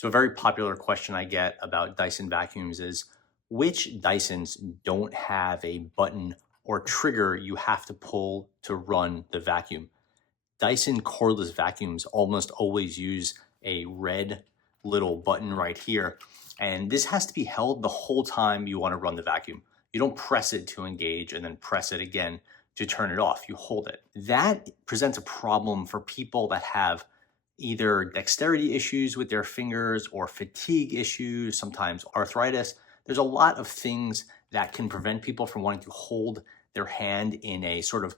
So a very popular question I get about Dyson vacuums is, which Dysons don't have a button or trigger you have to pull to run the vacuum? Dyson cordless vacuums almost always use a red little button right here. And this has to be held the whole time you want to run the vacuum. You don't press it to engage and then press it again to turn it off. You hold it. That presents a problem for people that have either dexterity issues with their fingers or fatigue issues, sometimes arthritis. There's a lot of things that can prevent people from wanting to hold their hand in a sort of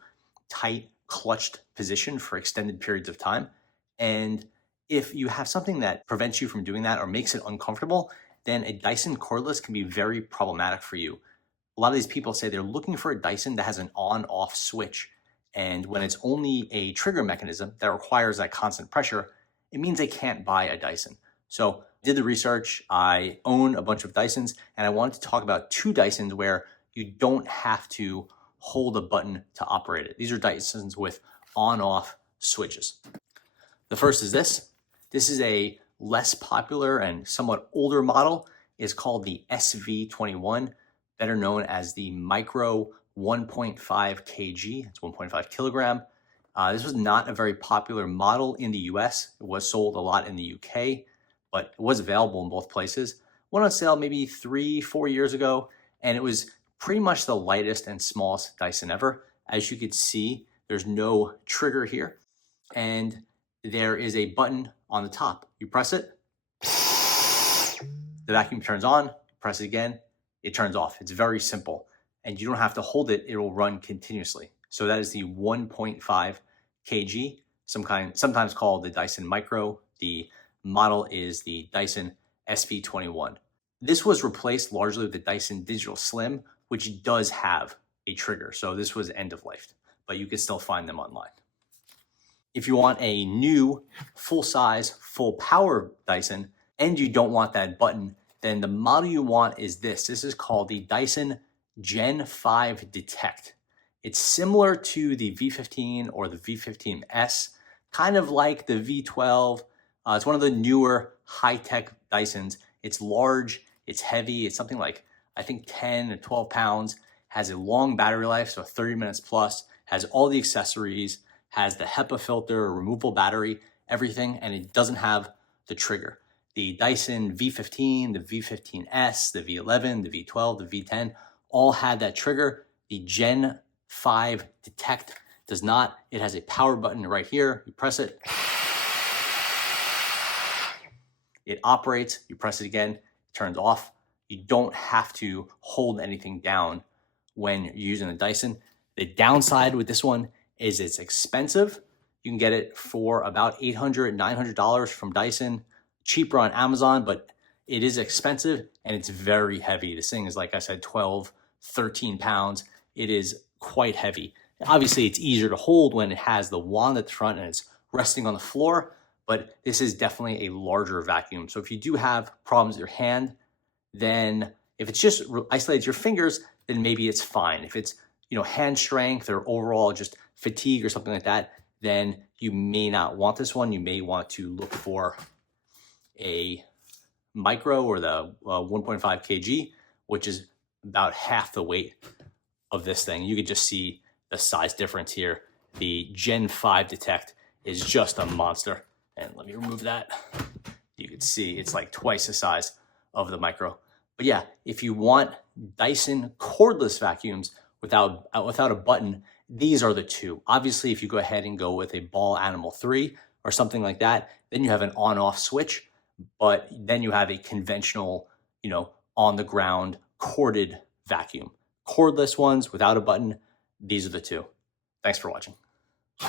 tight, clutched position for extended periods of time. And if you have something that prevents you from doing that or makes it uncomfortable, then a Dyson cordless can be very problematic for you. A lot of these people say they're looking for a Dyson that has an on-off switch. And when it's only a trigger mechanism that requires that constant pressure, it means they can't buy a Dyson. So I did the research, I own a bunch of Dysons, and I wanted to talk about two Dysons where you don't have to hold a button to operate it. These are Dysons with on-off switches. The first is this. This is a less popular and somewhat older model. It's called the SV21, better known as the Micro 1.5 kg. It's 1.5 kilogram. This was not a very popular model in the US. It was sold a lot in the UK, but it was available in both places. Went on sale maybe 3-4 years ago, and it was pretty much the lightest and smallest Dyson ever. As you can see, there's no trigger here, and there is a button on the top. You press it, the vacuum turns on, press it again, it turns off. It's very simple, and you don't have to hold it, it will run continuously. So that is the 1.5 kg, sometimes called the Dyson Micro. The model is the Dyson SV21. This was replaced largely with the Dyson Digital Slim, which does have a trigger. So this was end of life, but you can still find them online. If you want a new full-size, full-power Dyson, and you don't want that button, then the model you want is this. This is called the Dyson Gen 5 Detect. It's similar to the V15 or the V15S, kind of like the V12. It's one of the newer high-tech Dysons. It's large, it's heavy, it's something like, I think 10 or 12 pounds, has a long battery life, so 30 minutes plus, has all the accessories, has the HEPA filter, removable battery, everything, and it doesn't have the trigger. The Dyson V15, the V15S, the V11, the V12, the V10, all had that trigger. The Gen 5 Detect does not. It has a power button right here. You press it. It operates. You press it again. It turns off. You don't have to hold anything down when you're using a Dyson. The downside with this one is it's expensive. You can get it for about $800, $900 from Dyson. Cheaper on Amazon, but it is expensive and it's very heavy. This thing is, like I said, 12, 13 pounds. It is quite heavy. Obviously, it's easier to hold when it has the wand at the front and it's resting on the floor, but this is definitely a larger vacuum. So if you do have problems with your hand, then if it's just isolates your fingers, then maybe it's fine. If it's, hand strength or overall just fatigue or something like that, then you may not want this one. You may want to look for a Micro or the 1.5 kg, which is about half the weight of this thing. You can just see the size difference here. The Gen 5 Detect is just a monster. And let me remove that. You can see it's like twice the size of the Micro. But yeah, if you want Dyson cordless vacuums without a button, these are the two. Obviously, if you go ahead and go with a Ball Animal 3 or something like that, then you have an on-off switch, but then you have a conventional, on the ground corded vacuum. Cordless ones without a button, these are the two. Thanks for watching.